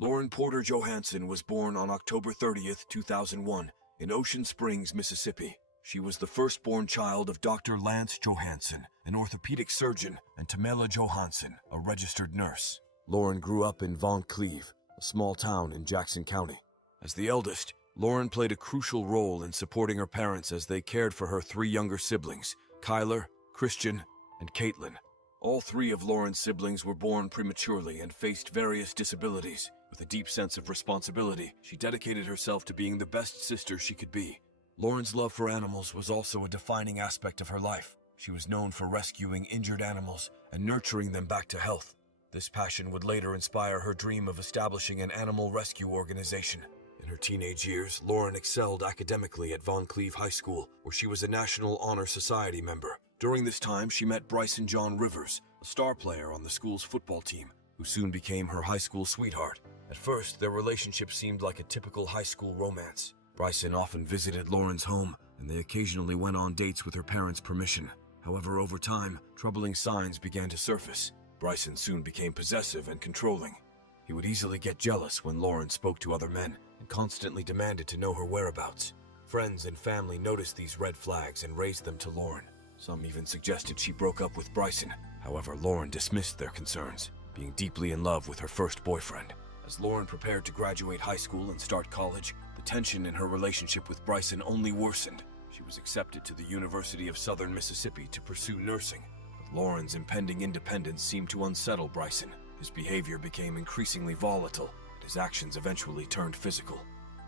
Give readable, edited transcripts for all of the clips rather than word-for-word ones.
Lauren Porter Johansen was born on October 30th, 2001, in Ocean Springs, Mississippi. She was the firstborn child of Dr. Lance Johansen, an orthopedic surgeon, and Tamela Johansen, a registered nurse. Lauren grew up in Von Cleve, a small town in Jackson County. As the eldest, Lauren played a crucial role in supporting her parents as they cared for her three younger siblings, Kyler, Christian, and Caitlin. All three of Lauren's siblings were born prematurely and faced various disabilities. With a deep sense of responsibility, she dedicated herself to being the best sister she could be. Lauren's love for animals was also a defining aspect of her life. She was known for rescuing injured animals and nurturing them back to health. This passion would later inspire her dream of establishing an animal rescue organization. In her teenage years, Lauren excelled academically at Von Cleve High School, where she was a National Honor Society member. During this time, she met Bricen Rivers, a star player on the school's football team, who soon became her high school sweetheart. At first, their relationship seemed like a typical high school romance. Bricen often visited Lauren's home, and they occasionally went on dates with her parents' permission. However, over time, troubling signs began to surface. Bricen soon became possessive and controlling. He would easily get jealous when Lauren spoke to other men and constantly demanded to know her whereabouts. Friends and family noticed these red flags and raised them to Lauren. Some even suggested she broke up with Bricen. However, Lauren dismissed their concerns, being deeply in love with her first boyfriend. As Lauren prepared to graduate high school and start college, the tension in her relationship with Bricen only worsened. She was accepted to the University of Southern Mississippi to pursue nursing. But Lauren's impending independence seemed to unsettle Bricen. His behavior became increasingly volatile, and his actions eventually turned physical.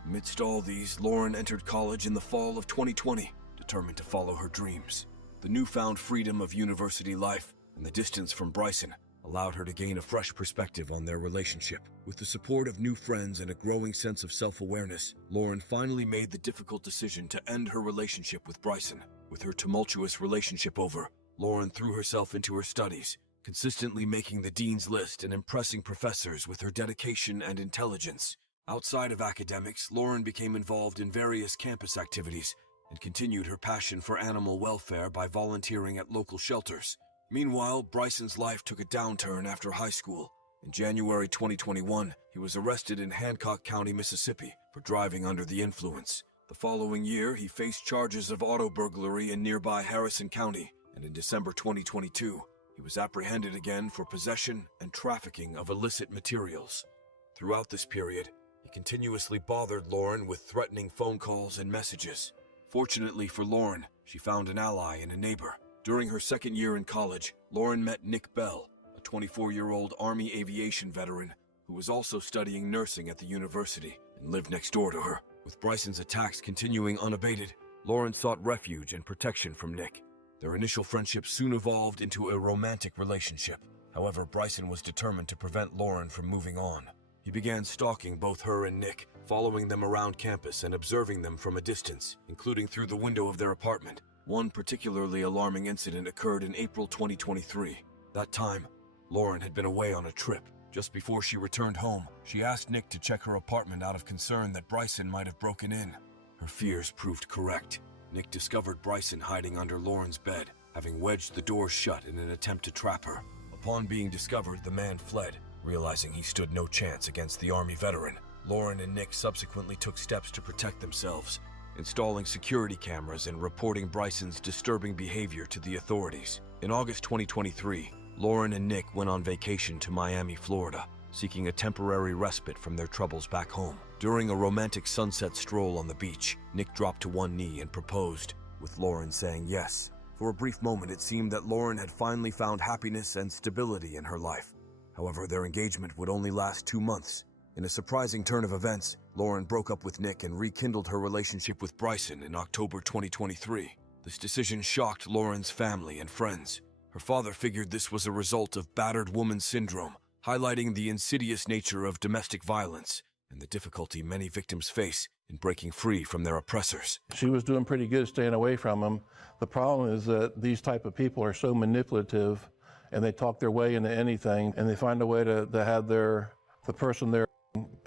Amidst all these, Lauren entered college in the fall of 2020, determined to follow her dreams. The newfound freedom of university life and the distance from Bricen allowed her to gain a fresh perspective on their relationship. With the support of new friends and a growing sense of self-awareness, Lauren finally made the difficult decision to end her relationship with Bricen. With her tumultuous relationship over, Lauren threw herself into her studies, consistently making the dean's list and impressing professors with her dedication and intelligence. Outside of academics, Lauren became involved in various campus activities and continued her passion for animal welfare by volunteering at local shelters. Meanwhile, Bricen's life took a downturn after high school. In January 2021, he was arrested in Hancock County, Mississippi, for driving under the influence. The following year, he faced charges of auto burglary in nearby Harrison County, and in December 2022, he was apprehended again for possession and trafficking of illicit materials. Throughout this period, he continuously bothered Lauren with threatening phone calls and messages. Fortunately for Lauren, she found an ally in a neighbor. During her second year in college, Lauren met Nick Bell, a 24-year-old Army aviation veteran who was also studying nursing at the university and lived next door to her. With Bricen's attacks continuing unabated, Lauren sought refuge and protection from Nick. Their initial friendship soon evolved into a romantic relationship. However, Bricen was determined to prevent Lauren from moving on. He began stalking both her and Nick, following them around campus and observing them from a distance, including through the window of their apartment. One particularly alarming incident occurred in April 2023. That time, Lauren had been away on a trip. Just before she returned home, she asked Nick to check her apartment out of concern that Bricen might have broken in. Her fears proved correct. Nick discovered Bricen hiding under Lauren's bed, having wedged the door shut in an attempt to trap her. Upon being discovered, the man fled. Realizing he stood no chance against the Army veteran, Lauren and Nick subsequently took steps to protect themselves, installing security cameras and reporting Bricen's disturbing behavior to the authorities. In August 2023, Lauren and Nick went on vacation to Miami, Florida, seeking a temporary respite from their troubles back home. During a romantic sunset stroll on the beach, Nick dropped to one knee and proposed, with Lauren saying yes. For a brief moment, it seemed that Lauren had finally found happiness and stability in her life. However, their engagement would only last 2 months. In a surprising turn of events, Lauren broke up with Nick and rekindled her relationship with Bricen in October 2023. This decision shocked Lauren's family and friends. Her father figured this was a result of battered woman syndrome, highlighting the insidious nature of domestic violence and the difficulty many victims face in breaking free from their oppressors. She was doing pretty good staying away from him. The problem is that these type of people are so manipulative, and they talk their way into anything, and they find a way to have the person there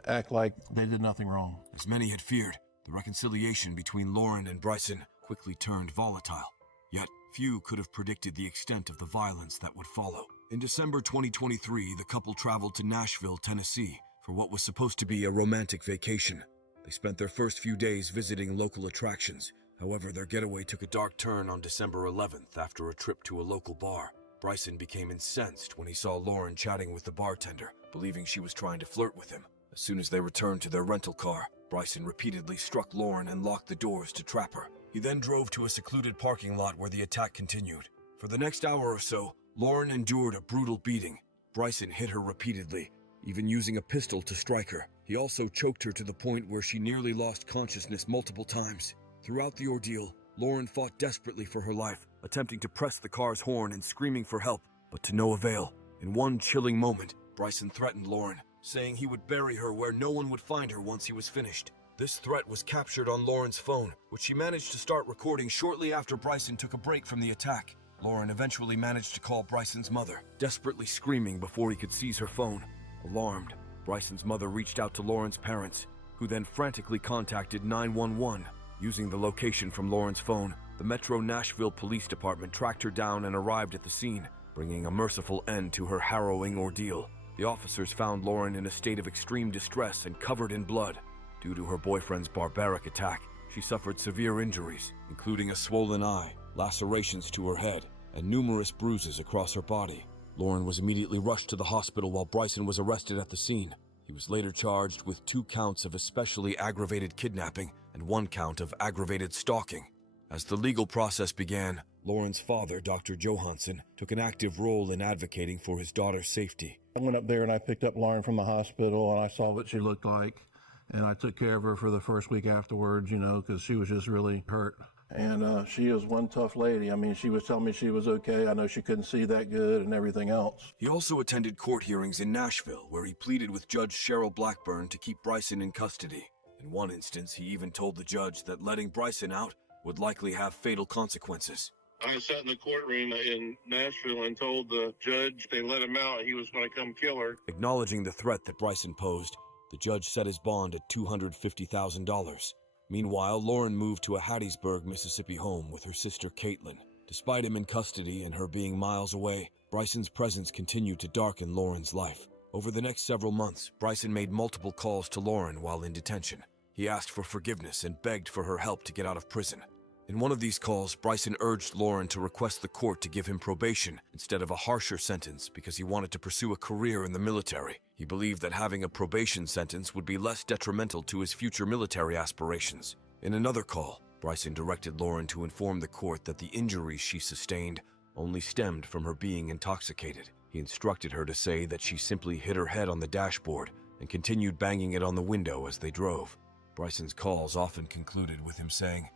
act like they did nothing wrong. As many had feared, the reconciliation between Lauren and Bricen quickly turned volatile. Yet, few could have predicted the extent of the violence that would follow. In December 2023, the couple traveled to Nashville, Tennessee, for what was supposed to be a romantic vacation. They spent their first few days visiting local attractions. However, their getaway took a dark turn on December 11th after a trip to a local bar. Bricen became incensed when he saw Lauren chatting with the bartender, believing she was trying to flirt with him. As soon as they returned to their rental car, Bricen repeatedly struck Lauren and locked the doors to trap her. He then drove to a secluded parking lot where the attack continued. For the next hour or so, Lauren endured a brutal beating. Bricen hit her repeatedly, even using a pistol to strike her. He also choked her to the point where she nearly lost consciousness multiple times. Throughout the ordeal, Lauren fought desperately for her life, attempting to press the car's horn and screaming for help, but to no avail. In one chilling moment, Bricen threatened Lauren, saying he would bury her where no one would find her once he was finished. This threat was captured on Lauren's phone, which she managed to start recording shortly after Bricen took a break from the attack. Lauren eventually managed to call Bricen's mother, desperately screaming before he could seize her phone. Alarmed, Bricen's mother reached out to Lauren's parents, who then frantically contacted 911. Using the location from Lauren's phone, the Metro Nashville Police Department tracked her down and arrived at the scene, bringing a merciful end to her harrowing ordeal. The officers found Lauren in a state of extreme distress and covered in blood. Due to her boyfriend's barbaric attack, she suffered severe injuries, including a swollen eye, lacerations to her head, and numerous bruises across her body. Lauren was immediately rushed to the hospital while Bricen was arrested at the scene. He was later charged with 2 counts of especially aggravated kidnapping and 1 count of aggravated stalking. As the legal process began, Lauren's father, Dr. Johansen, took an active role in advocating for his daughter's safety. I went up there and I picked up Lauren from the hospital and I saw what she looked like. And I took care of her for the first week afterwards, because she was just really hurt. And she was one tough lady. I mean, she was telling me she was okay. I know she couldn't see that good and everything else. He also attended court hearings in Nashville, where he pleaded with Judge Cheryl Blackburn to keep Bricen in custody. In one instance, he even told the judge that letting Bricen out would likely have fatal consequences. I sat in the courtroom in Nashville and told the judge they let him out, he was going to come kill her. Acknowledging the threat that Bricen posed, the judge set his bond at $250,000. Meanwhile, Lauren moved to a Hattiesburg, Mississippi home with her sister Caitlin. Despite him in custody and her being miles away, Bricen's presence continued to darken Lauren's life. Over the next several months, Bricen made multiple calls to Lauren while in detention. He asked for forgiveness and begged for her help to get out of prison. In one of these calls, Bricen urged Lauren to request the court to give him probation instead of a harsher sentence because he wanted to pursue a career in the military. He believed that having a probation sentence would be less detrimental to his future military aspirations. In another call, Bricen directed Lauren to inform the court that the injuries she sustained only stemmed from her being intoxicated. He instructed her to say that she simply hit her head on the dashboard and continued banging it on the window as they drove. Bricen's calls often concluded with him saying,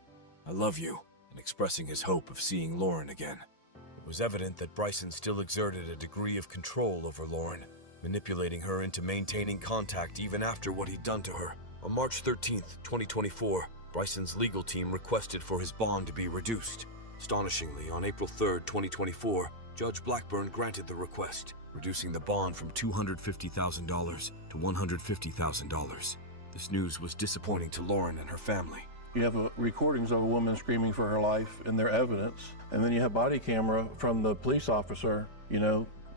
"I love you," and expressing his hope of seeing Lauren again. It was evident that Bricen still exerted a degree of control over Lauren, manipulating her into maintaining contact even after what he'd done to her. On March 13th, 2024, Bricen's legal team requested for his bond to be reduced. Astonishingly, on April 3rd, 2024, Judge Blackburn granted the request, reducing the bond from $250,000 to $150,000. This news was disappointing to Lauren and her family. You have recordings of a woman screaming for her life and their evidence. And then you have body camera from the police officer,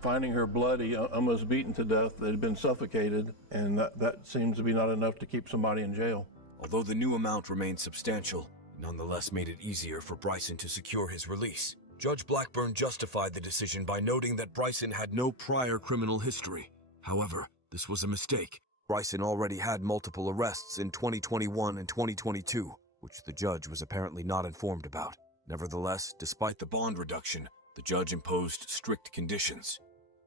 finding her bloody, almost beaten to death, that had been suffocated. And that seems to be not enough to keep somebody in jail. Although the new amount remained substantial, it nonetheless made it easier for Bricen to secure his release. Judge Blackburn justified the decision by noting that Bricen had no prior criminal history. However, this was a mistake. Bricen already had multiple arrests in 2021 and 2022, which the judge was apparently not informed about. Nevertheless, despite the bond reduction, the judge imposed strict conditions.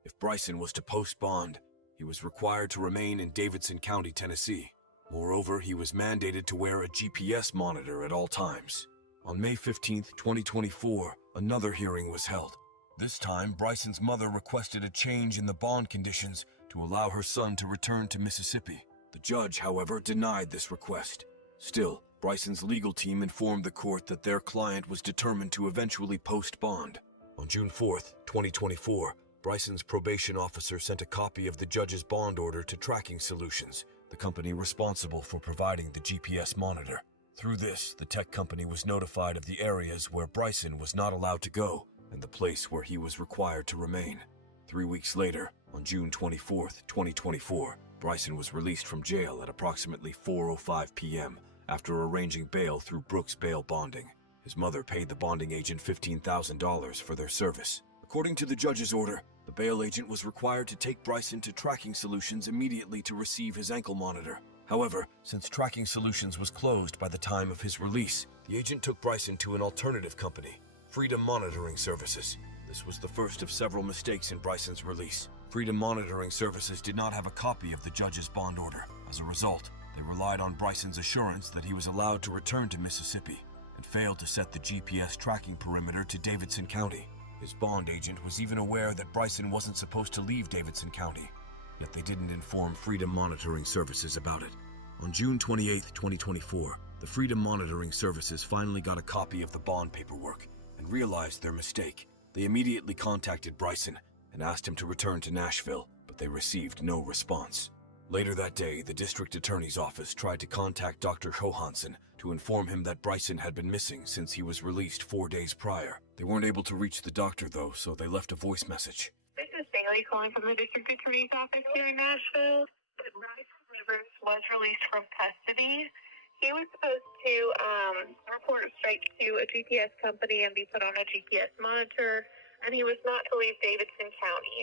If Bricen was to post bond, he was required to remain in Davidson County, Tennessee. Moreover, he was mandated to wear a GPS monitor at all times. On May 15, 2024, another hearing was held. This time, Bricen's mother requested a change in the bond conditions to allow her son to return to Mississippi. The judge, however, denied this request. Still, Bricen's legal team informed the court that their client was determined to eventually post bond. On June 4, 2024, Bricen's probation officer sent a copy of the judge's bond order to Tracking Solutions, the company responsible for providing the GPS monitor. Through this, the tech company was notified of the areas where Bricen was not allowed to go and the place where he was required to remain. 3 weeks later, on June 24, 2024, Bricen was released from jail at approximately 4:05 p.m. after arranging bail through Brooks Bail Bonding. His mother paid the bonding agent $15,000 for their service. According to the judge's order, the bail agent was required to take Bricen to Tracking Solutions immediately to receive his ankle monitor. However, since Tracking Solutions was closed by the time of his release, the agent took Bricen to an alternative company, Freedom Monitoring Services. This was the first of several mistakes in Bricen's release. Freedom Monitoring Services did not have a copy of the judge's bond order. As a result, they relied on Bricen's assurance that he was allowed to return to Mississippi and failed to set the GPS tracking perimeter to Davidson County. His bond agent was even aware that Bricen wasn't supposed to leave Davidson County, yet they didn't inform Freedom Monitoring Services about it. On June 28, 2024, the Freedom Monitoring Services finally got a copy of the bond paperwork and realized their mistake. They immediately contacted Bricen and asked him to return to Nashville, but they received no response. Later that day, the district attorney's office tried to contact Dr. Johansen to inform him that Bricen had been missing since he was released 4 days prior. They weren't able to reach the doctor, though, so they left a voice message. This is Bailey calling from the district attorney's office here in Nashville. Bricen Rivers was released from custody. He was supposed to report straight to a GPS company and be put on a GPS monitor, and he was not to leave Davidson County.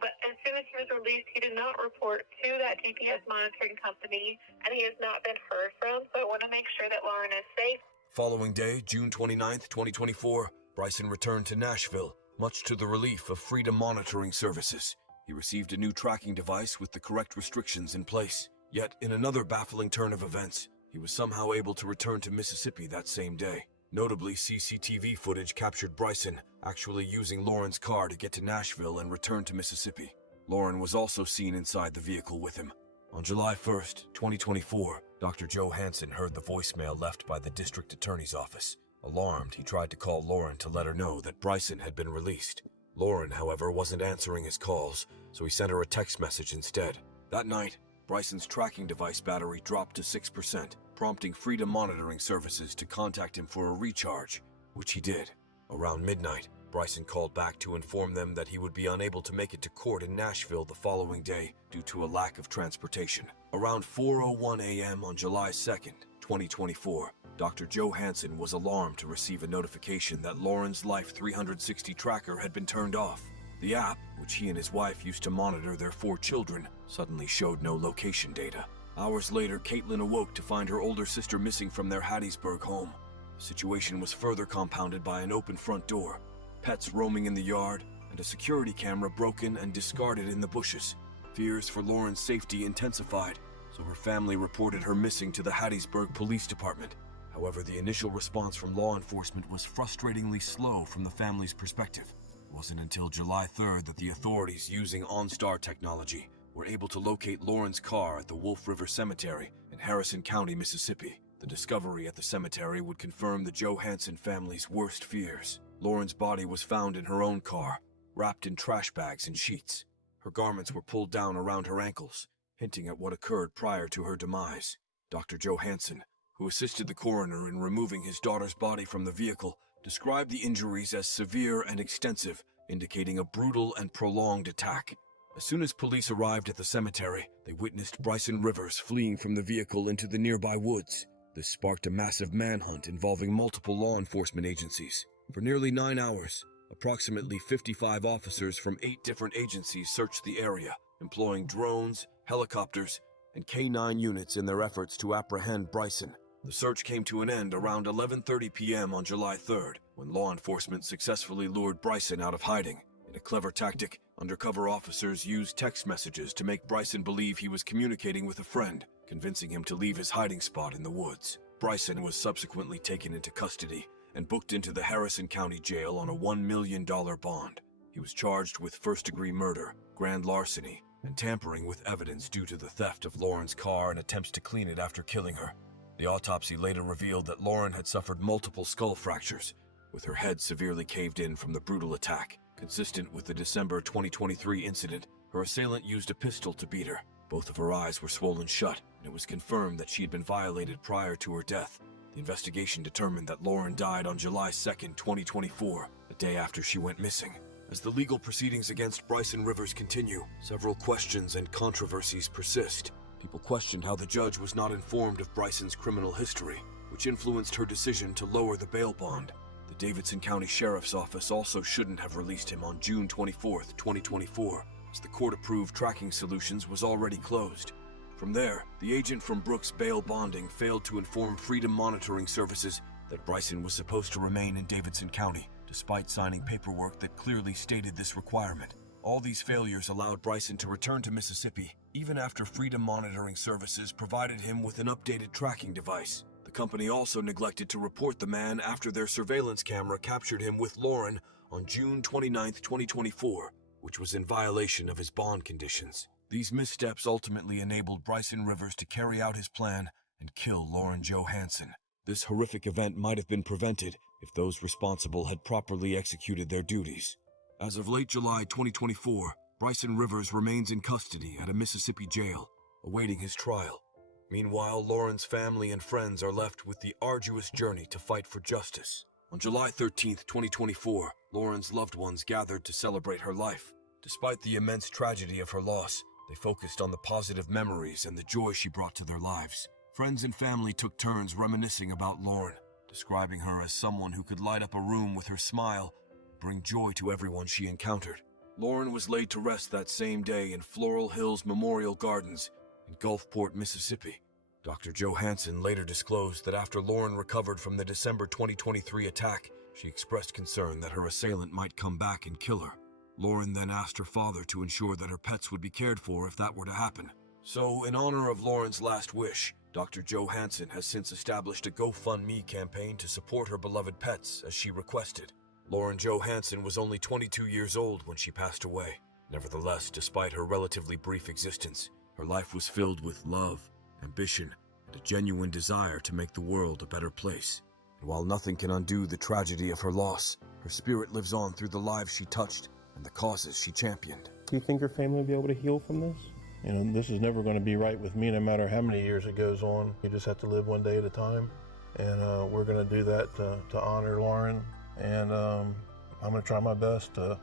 But as soon as he was released, he did not report to that GPS monitoring company, and he has not been heard from, so I want to make sure that Lauren is safe. Following day, June 29, 2024, Bricen returned to Nashville, much to the relief of Freedom Monitoring Services. He received a new tracking device with the correct restrictions in place. Yet, in another baffling turn of events, he was somehow able to return to Mississippi that same day. Notably, CCTV footage captured Bricen actually using Lauren's car to get to Nashville and return to Mississippi. Lauren was also seen inside the vehicle with him. On July 1st, 2024, Dr. Johansen heard the voicemail left by the district attorney's office. Alarmed, he tried to call Lauren to let her know that Bricen had been released. Lauren, however, wasn't answering his calls, so he sent her a text message instead. That night, Bricen's tracking device battery dropped to 6%, prompting Freedom Monitoring Services to contact him for a recharge, which he did. Around midnight, Bricen called back to inform them that he would be unable to make it to court in Nashville the following day due to a lack of transportation. Around 4:01 a.m. on July 2nd, 2024, Dr. Johansen was alarmed to receive a notification that Lauren's Life 360 tracker had been turned off. The app, which he and his wife used to monitor their 4 children, suddenly showed no location data. Hours later, Caitlin awoke to find her older sister missing from their Hattiesburg home. The situation was further compounded by an open front door, pets roaming in the yard, and a security camera broken and discarded in the bushes. Fears for Lauren's safety intensified, so her family reported her missing to the Hattiesburg Police Department. However, the initial response from law enforcement was frustratingly slow from the family's perspective. It wasn't until July 3rd that the authorities, using OnStar technology, were able to locate Lauren's car at the Wolf River Cemetery in Harrison County, Mississippi. The discovery at the cemetery would confirm the Johansen family's worst fears. Lauren's body was found in her own car, wrapped in trash bags and sheets. Her garments were pulled down around her ankles, hinting at what occurred prior to her demise. Dr. Johansen, who assisted the coroner in removing his daughter's body from the vehicle, described the injuries as severe and extensive, indicating a brutal and prolonged attack. As soon as police arrived at the cemetery, they witnessed Bricen Rivers fleeing from the vehicle into the nearby woods. This sparked a massive manhunt involving multiple law enforcement agencies. For nearly 9 hours, approximately 55 officers from 8 different agencies searched the area, employing drones, helicopters, and K-9 units in their efforts to apprehend Bricen. The search came to an end around 11:30 p.m. on July 3rd, when law enforcement successfully lured Bricen out of hiding. In a clever tactic, undercover officers used text messages to make Bricen believe he was communicating with a friend, convincing him to leave his hiding spot in the woods. Bricen was subsequently taken into custody and booked into the Harrison County Jail on a $1 million bond. He was charged with first-degree murder, grand larceny, and tampering with evidence due to the theft of Lauren's car and attempts to clean it after killing her. The autopsy later revealed that Lauren had suffered multiple skull fractures, with her head severely caved in from the brutal attack. Consistent with the December 2023 incident, her assailant used a pistol to beat her. Both of her eyes were swollen shut, and it was confirmed that she had been violated prior to her death. The investigation determined that Lauren died on July 2nd, 2024, a day after she went missing. As the legal proceedings against Bricen Rivers continue, several questions and controversies persist. People questioned how the judge was not informed of Bricen's criminal history, which influenced her decision to lower the bail bond. The Davidson County Sheriff's Office also shouldn't have released him on June 24, 2024, as the court-approved tracking solutions was already closed. From there, the agent from Brooks Bail Bonding failed to inform Freedom Monitoring Services that Bricen was supposed to remain in Davidson County, despite signing paperwork that clearly stated this requirement. All these failures allowed Bricen to return to Mississippi, even after Freedom Monitoring Services provided him with an updated tracking device. The company also neglected to report the man after their surveillance camera captured him with Lauren on June 29, 2024, which was in violation of his bond conditions. These missteps ultimately enabled Bricen Rivers to carry out his plan and kill Lauren Johansen. This horrific event might have been prevented if those responsible had properly executed their duties. As of late July 2024, Bricen Rivers remains in custody at a Mississippi jail, awaiting his trial. Meanwhile, Lauren's family and friends are left with the arduous journey to fight for justice. On July 13, 2024, Lauren's loved ones gathered to celebrate her life. Despite the immense tragedy of her loss, they focused on the positive memories and the joy she brought to their lives. Friends and family took turns reminiscing about Lauren, describing her as someone who could light up a room with her smile, bring joy to everyone she encountered. Lauren was laid to rest that same day in Floral Hills Memorial Gardens in Gulfport, Mississippi. Dr. Johansen later disclosed that after Lauren recovered from the December 2023 attack, she expressed concern that her assailant might come back and kill her. Lauren then asked her father to ensure that her pets would be cared for if that were to happen. So, in honor of Lauren's last wish, Dr. Johansen has since established a GoFundMe campaign to support her beloved pets as she requested. Lauren Johansen was only 22 years old when she passed away. Nevertheless, despite her relatively brief existence, her life was filled with love, ambition, and a genuine desire to make the world a better place. And while nothing can undo the tragedy of her loss, her spirit lives on through the lives she touched and the causes she championed. Do you think her family will be able to heal from this? You know, this is never going to be right with me no matter how many years it goes on. You just have to live one day at a time. And we're going to do that to honor Lauren. And I'm going to try my best to,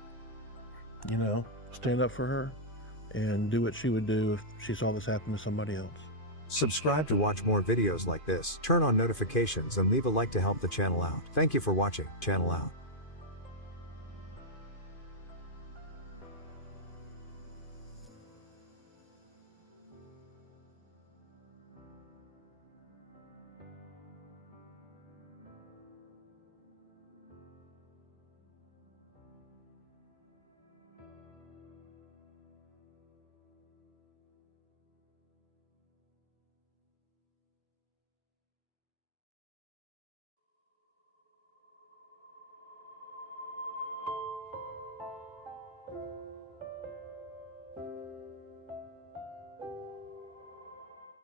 stand up for her and do what she would do if she saw this happen to somebody else. Subscribe to watch more videos like this, turn on notifications, and leave a like to help the channel out. Thank you for watching. Channel out.